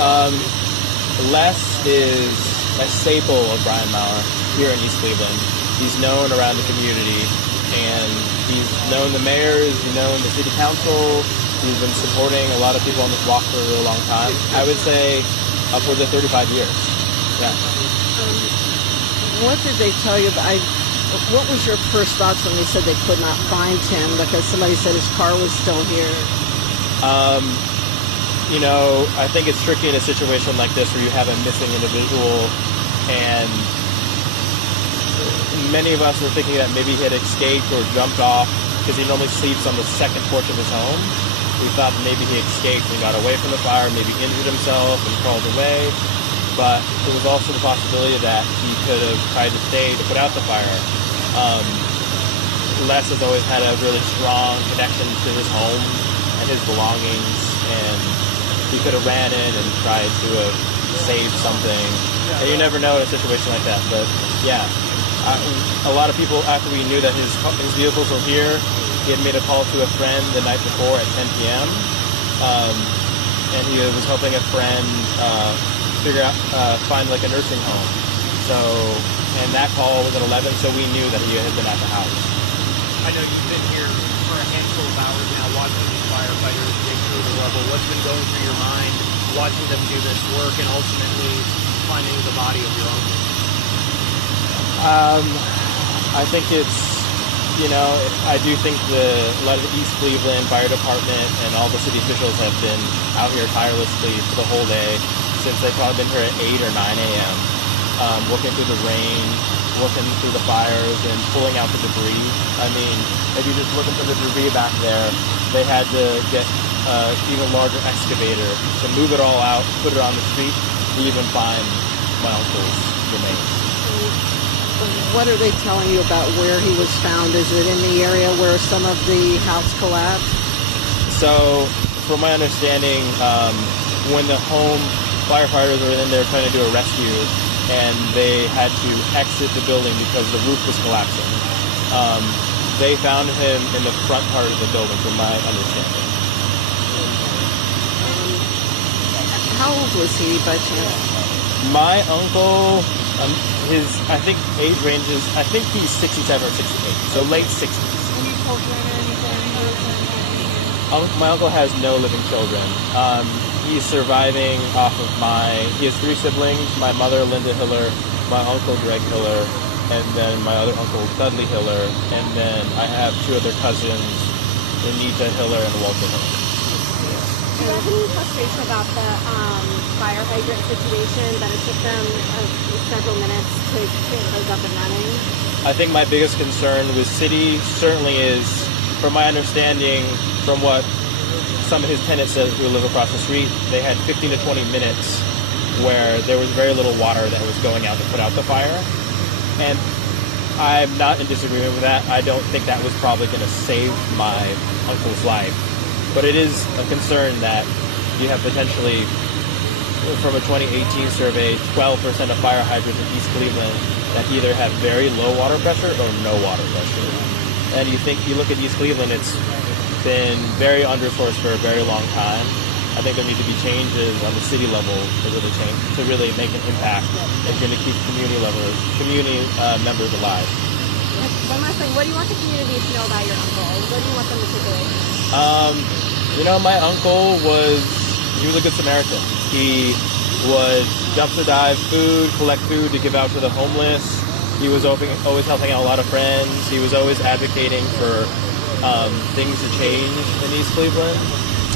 Um, Les is a staple of Brian Maurer here in East Cleveland. He's known around the community, and he's known the mayors, he's known the city council. He's been supporting a lot of people on this block for a really long time. I would say upwards of 35 years. Yeah. What did they tell you about? What was your first thoughts when they said they could not find him because somebody said his car was still here? I think it's tricky in a situation like this where you have a missing individual, and many of us were thinking that maybe he had escaped or jumped off because he normally sleeps on the second porch of his home. We thought maybe he escaped and got away from the fire, maybe injured himself and crawled away. But there was also the possibility that he could have tried to stay to put out the fire. Les has always had a really strong connection to his home and his belongings, and he could have ran in and tried to have saved something. And you never know in a situation like that. But yeah, a lot of people, after we knew that his vehicles were here, he had made a call to a friend the night before at 10 p.m. And he was helping a friend find like a nursing home. And that call was at 11, so we knew that he had been at the house. I know you've been here for a handful of hours now watching these firefighters dig through the rubble. What's been going through your mind watching them do this work and ultimately finding the body of your uncle? I think it's, I do think a lot of the East Cleveland Fire Department and all the city officials have been out here tirelessly for the whole day since they've probably been here at 8 or 9 a.m., working through the rain, working through the fires, and pulling out the debris. I mean, if you just looking for the debris back there, they had to get an even larger excavator to move it all out, put it on the street, to even find my uncle's remains. What are they telling you about where he was found? Is it in the area where some of the house collapsed? So, from my understanding, when the home firefighters were in there trying to do a rescue, and they had to exit the building because the roof was collapsing, they found him in the front part of the building, from my understanding. How old was he by chance? My uncle, I think age ranges, I think he's 67 or 68, so late 60s. Any children or anything? My uncle has no living children. He's surviving off of he has 3 siblings, my mother, Linda Hiller, my uncle, Greg Hiller, and then my other uncle, Dudley Hiller, and then I have 2 other cousins, Anita Hiller and Walter Hiller. Do you have any frustration about the fire hydrant situation that it took them several minutes to get those up and running? I think my biggest concern with city certainly is, from my understanding, from what some of his tenants said who live across the street, they had 15 to 20 minutes where there was very little water that was going out to put out the fire. And I'm not in disagreement with that. I don't think that was probably going to save my uncle's life. But it is a concern that you have potentially, from a 2018 survey, 12% of fire hydrants in East Cleveland that either have very low water pressure or no water pressure. And you look at East Cleveland, it's been very undersourced for a very long time. I think there need to be changes on the city level to really make an impact and going to keep community members alive. One last thing, what do you want the community to know about your uncle? What do you want them to take away? My uncle was a good Samaritan. He would dumpster dive food, collect food to give out to the homeless. He was always helping out a lot of friends. He was always advocating for things to change in East Cleveland,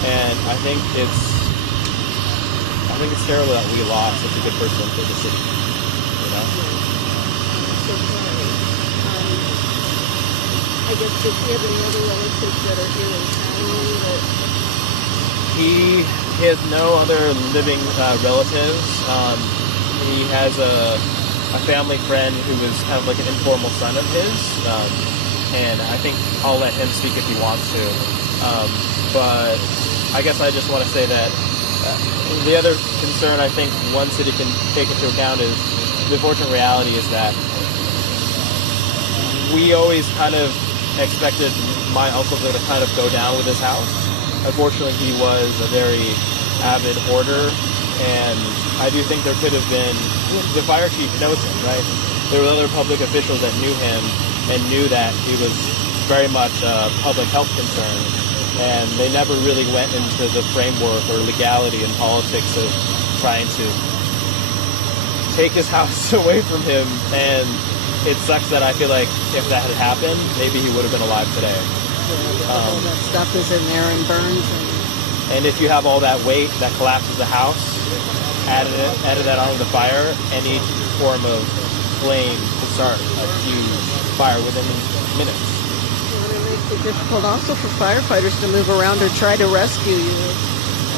and I think it's terrible that we lost such a good person to the city. I guess does he have any other relatives that are here in town? He has no other living relatives. He has a family friend who was kind of like an informal son of his. And I think I'll let him speak if he wants to. But I guess I just want to say that the other concern I think one city can take into account is the unfortunate reality is that we always kind of expected my uncle to kind of go down with his house. unfortunately, he was a very avid hoarder, and I do think there could have been. The fire chief knows him, right? There were other public officials that knew him and knew that he was very much a public health concern, and they never really went into the framework or legality and politics of trying to take his house away from him. And it sucks that I feel like if that had happened, maybe he would have been alive today. All that stuff is in there and burns. And if you have all that weight that collapses the house, added that onto the fire, any form of flame could start a huge fire within minutes. It makes it difficult also for firefighters to move around or try to rescue you.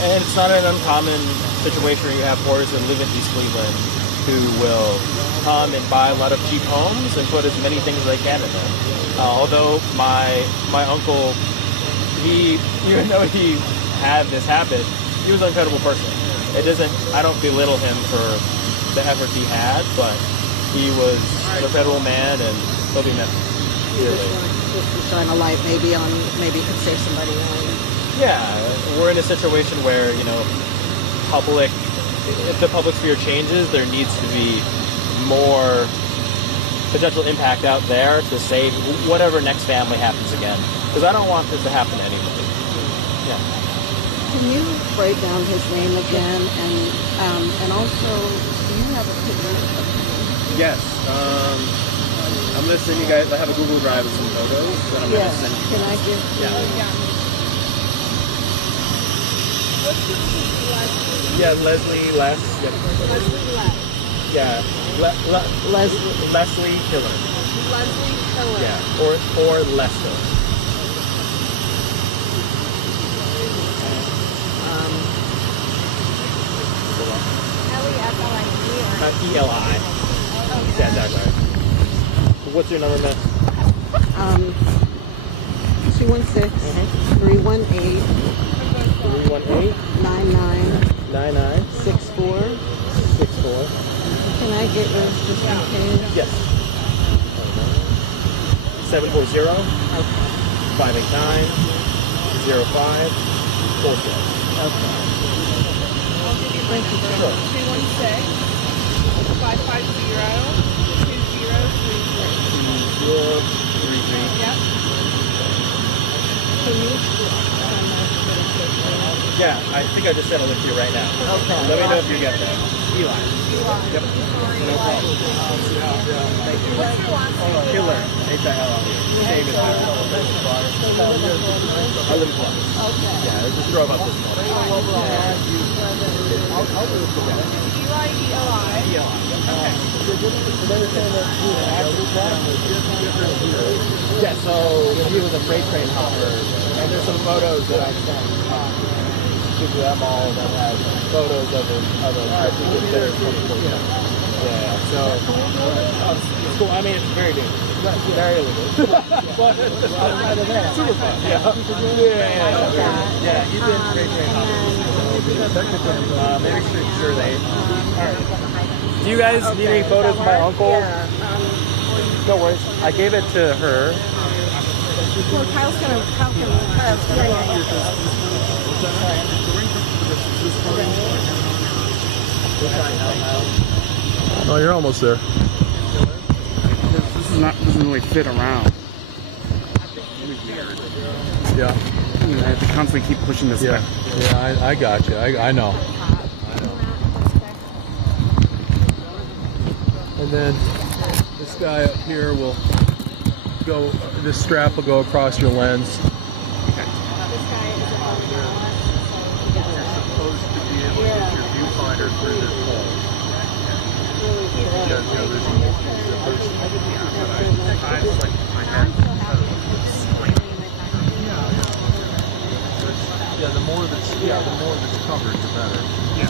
And it's not an uncommon situation where you have hoarders that live in East Cleveland who will come and buy a lot of cheap homes and put as many things as they can in them. Although my uncle, even though he had this habit, he was an incredible person. I don't belittle him for the effort he had, but he was a federal man, and he'll be missed. Really. Just to shine a light maybe could save somebody else. Yeah, we're in a situation where, if the public sphere changes, there needs to be more potential impact out there to save whatever next family happens again. Because I don't want this to happen to anybody. Yeah. Can you break down his name again? And also, do you have a picture of him? Yes. I'm going to send you guys, I have a Google Drive with some photos that I'm going to send you. Can I give Yeah, Leslie Les. Yep. Yeah. Leslie Hiller. Leslie Hiller. Yeah. Or Lester. L-E-S-L-I-E or ELI. Yeah, that's right. What's your number, man? 216 318 318 99 64. Can I get yours just in case? Yes. 740 589 0540. Okay. Thank you. Sure. 216-550-2033. Yep. Can you? Yeah, I think I just sent a link to you right now. Okay. Let me know if you get that. Eli. Yep. No problem. Thank you. What's your last name? Hiller. H-I-L-L. Same as I live in Columbus. Okay. Yeah, I just drove up this morning. Eli, E-L-I. Yeah, so he was a freight train hopper, and there's some photos that I sent to them all that have photos of a trip we did there in 2014. Yeah, so it's cool. I mean, it's very new. Very illegal. But super fun. Yeah. Yeah, he's in freight train hopper. Make sure they... Do you guys need any photos of my uncle? No worries. I gave it to her. Well, Kyle's gonna. Oh, you're almost there. This doesn't really fit around. Yeah. I have to constantly keep pushing this Yeah. back. Yeah, I got you. I know. And then this guy up here will go, this strap will go across your lens. Supposed to be able to get your viewfinder through this hole. Because, the more that's covered, the better. Yeah.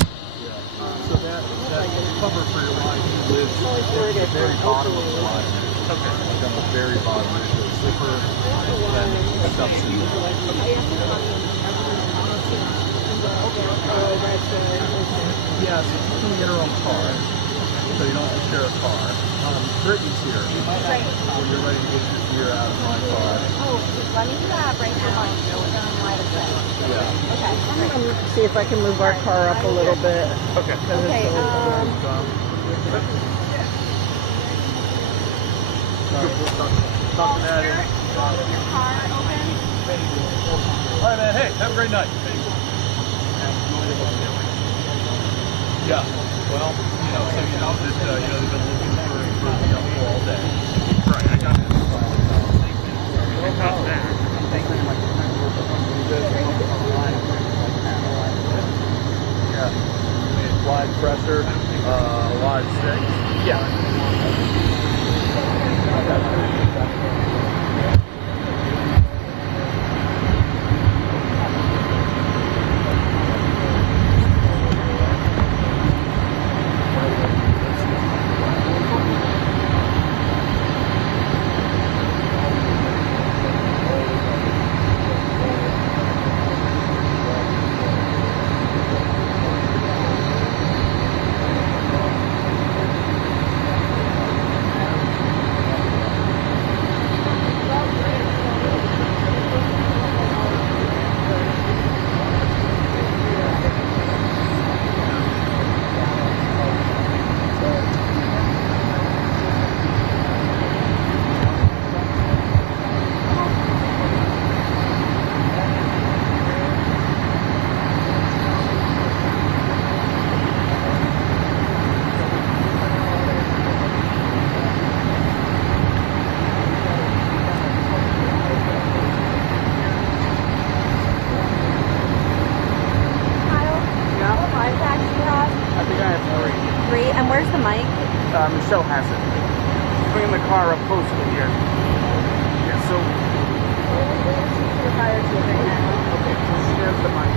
So that cover for your line lives at the very bottom of the line. Okay. Like on the very bottom of the zipper, then stuff's in there. Yeah, so you can get her own car. so you don't have to share a car. Brittany's here. Great. When you're ready to get your gear out of my car. Oh, let me grab right now. Yeah. Okay. I'm gonna see if I can move our car up a little bit. Okay. Okay. Something at it. Your car open. All right, man. Hey, have a great night. Yeah. Well, so you know that they've been looking for all day. Right. I got it. Yeah. Applied pressure, live 6. Yeah. Kyle, what line tags do you have? I think I have 3. 3. And where's the mic? Michelle has it. Bringing the car up close to here. Yeah, so. The fire chief right now. Okay, so she has the mic.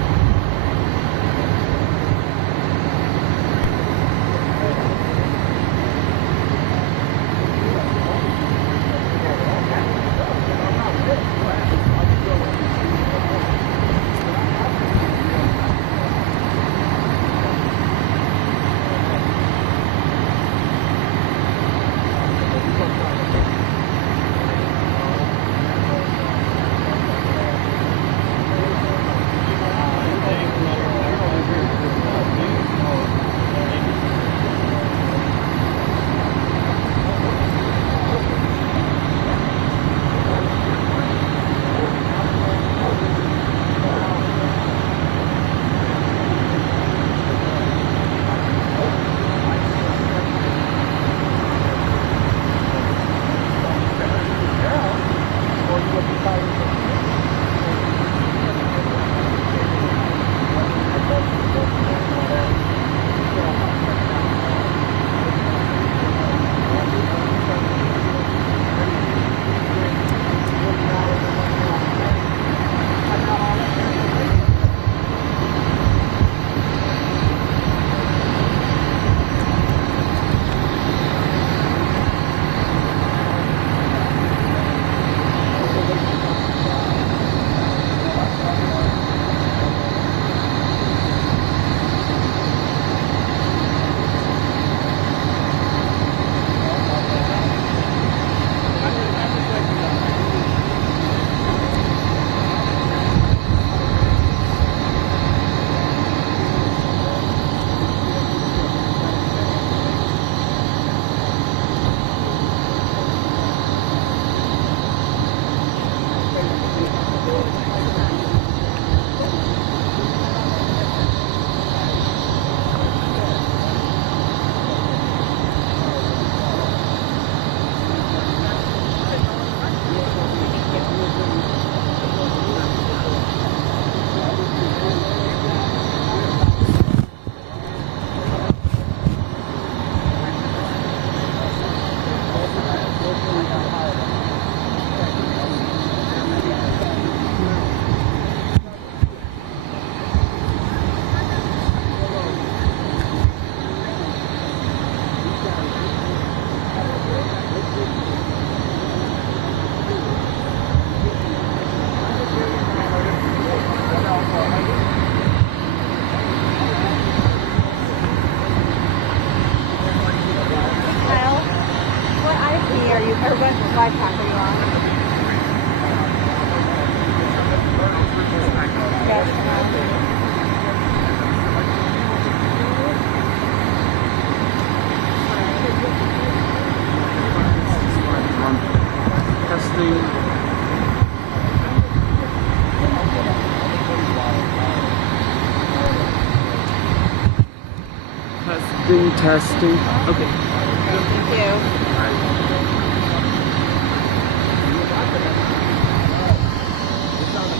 Testing, testing. Okay. Thank you.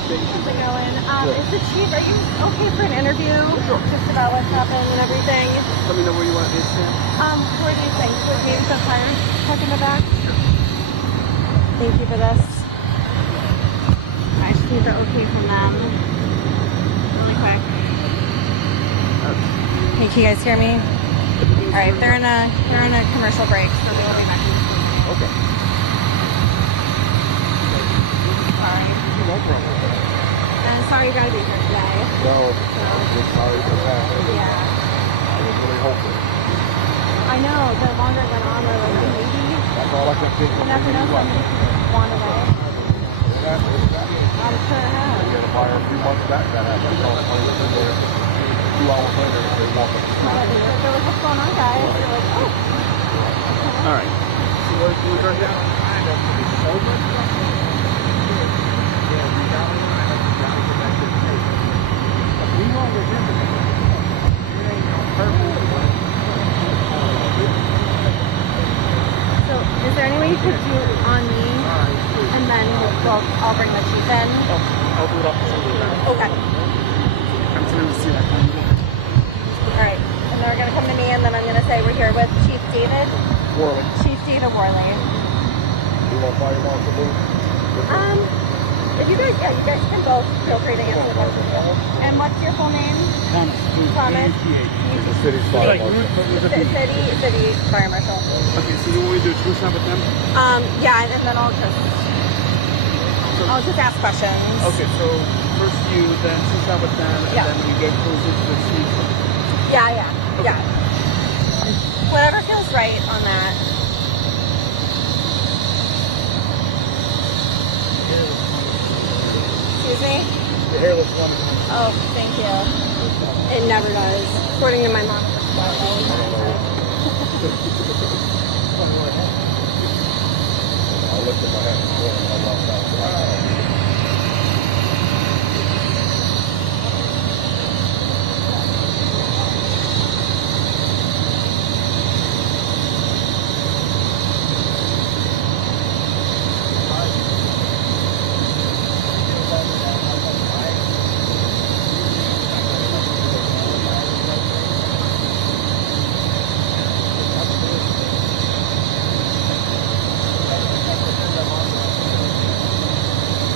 How's it going? Is the chief, are you okay for an interview? Sure. Just about what's happened and everything? Let me know where you want this at. Where do you think? Would be the fire truck in the back? Thank you for this. I just need the okay from them. Really quick. Hey, can you guys hear me? All right, they're in a commercial break, so they will be back in just a minute. Okay. Sorry. No problem. And sorry you gotta be here today. No, I'm just sorry this happened. Yeah. I was really hopeful. I know, the longer it went on, we're like, maybe. That's all I can think You of. never know, somebody could want away. I'm sure it has. We had a fire a few months back that happened. I was playing in there. 2 hours later, they walked up the street. But they're like, what's going on, guys? They're like, oh. All right. So where can we turn down? So, is there any way you could do on me, and then I'll bring the chief in? I'll do it off the shoulder. Okay. I'm trying to see that. All right. And then we're gonna come to me, and then I'm gonna say we're here with Chief David. Worley. Chief David Worley. You want fire marshal move? If you guys, yeah, you guys can both feel free to answer the question. And what's your full name? Thomas. Thomas. He's the city's fire marshal. City Fire Marshal. Okay, so you want me to do a two-shot with them? Yeah, and then I'll just ask questions. Okay, so first you, then two-shot with them, and Yeah. then we get closer to the chief. Yeah. Whatever feels right on that. Excuse me? The hairless one. Oh, thank you. It never does. According to my mom, it's about all the time. I looked at my hand before and I lost out.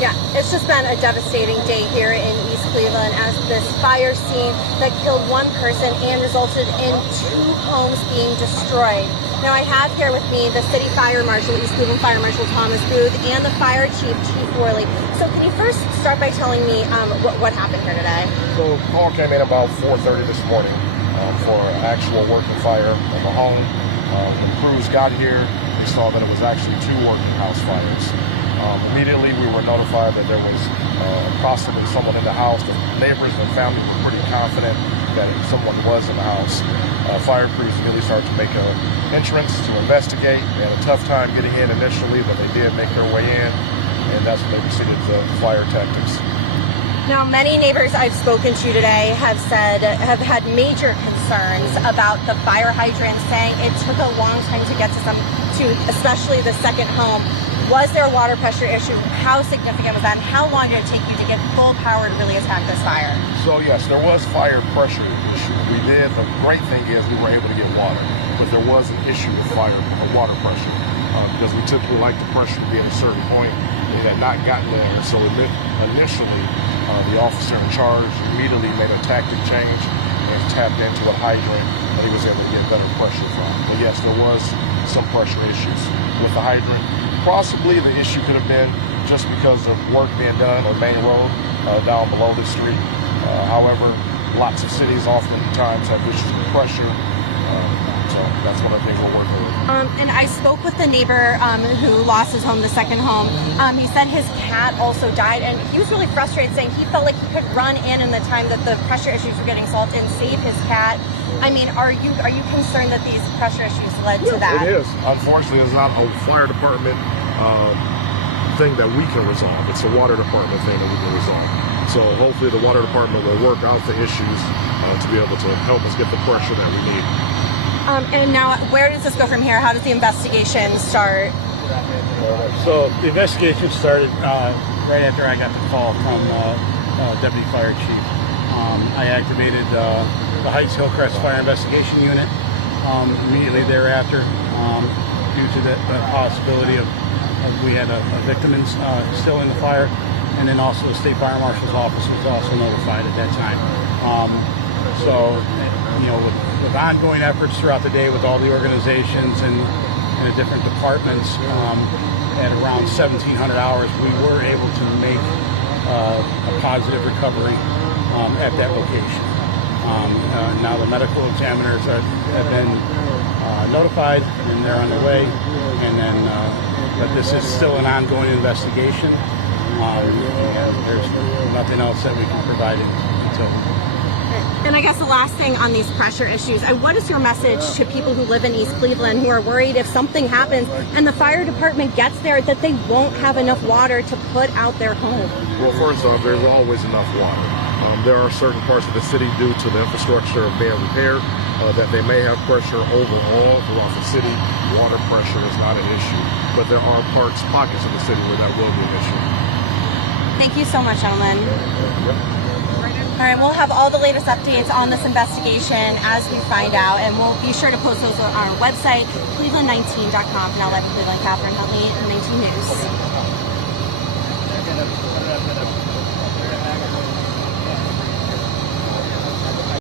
Yeah, it's just been a devastating day here in East Cleveland as this fire scene that killed one person and resulted in 2 homes being destroyed. Now I have here with me the City Fire Marshal, East Cleveland Fire Marshal Thomas Booth, and the Fire Chief, Chief Worley. So can you first start by telling me what happened here today? So the call came in about 4:30 this morning for an actual working fire on the home. When crews got here, we saw that it was actually 2 working house fires. Immediately we were notified that there was possibly someone in the house. The neighbors and family were pretty confident that someone was in the house. Fire crews immediately started to make an entrance to investigate. They had a tough time getting in initially, but they did make their way in, and that's when they proceeded to fire tactics. Now, many neighbors I've spoken to today have had major concerns about the fire hydrant, saying it took a long time to get to especially the second home. Was there a water pressure issue? How significant was that? And how long did it take you to get full power to really attack this fire? So yes, there was fire pressure issue. We did. The great thing is we were able to get water, but there was an issue with water pressure because we typically like the pressure to be at a certain point. It had not gotten there, and so initially the officer in charge immediately made a tactic change and tapped into a hydrant that he was able to get better pressure from. But yes, there was some pressure issues with the hydrant. Possibly the issue could have been just because of work being done on Main Road down below the street. However, lots of cities oftentimes have issues with pressure, so that's one of the things we're working with. And I spoke with the neighbor who lost his home, the second home. He said his cat also died, and he was really frustrated, saying he felt like he could run in the time that the pressure issues were getting solved and save his cat. I mean, are you concerned that these pressure issues led to that? It is. Unfortunately, it's not a fire department thing that we can resolve. It's a water department thing that we can resolve. So hopefully the water department will work out the issues to be able to help us get the pressure that we need. And now, where does this go from here? How does the investigation start? So the investigation started right after I got the call from Deputy Fire Chief. I activated the Heights Hillcrest Fire Investigation Unit immediately thereafter due to the possibility of we had a victim still in the fire, and then also the State Fire Marshal's office was also notified at that time. So, you know, with ongoing efforts throughout the day with all the organizations and the different departments, at around 1,700 hours, we were able to make a positive recovery at that location. Now the medical examiners have been notified and they're on their way, and then but this is still an ongoing investigation. And there's nothing else that we can provide until. And I guess the last thing on these pressure issues, what is your message to people who live in East Cleveland who are worried if something happens and the fire department gets there that they won't have enough water to put out their home? Well, first off, there's always enough water. There are certain parts of the city due to the infrastructure being repaired that they may have pressure overall throughout the city. Water pressure is not an issue, but there are pockets of the city where that will be an issue. Thank you so much, gentlemen. All right, we'll have all the latest updates on this investigation as we find out, and we'll be sure to post those on our website, cleveland19.com. Now, live in Cleveland, Catherine Huntley, 19 News.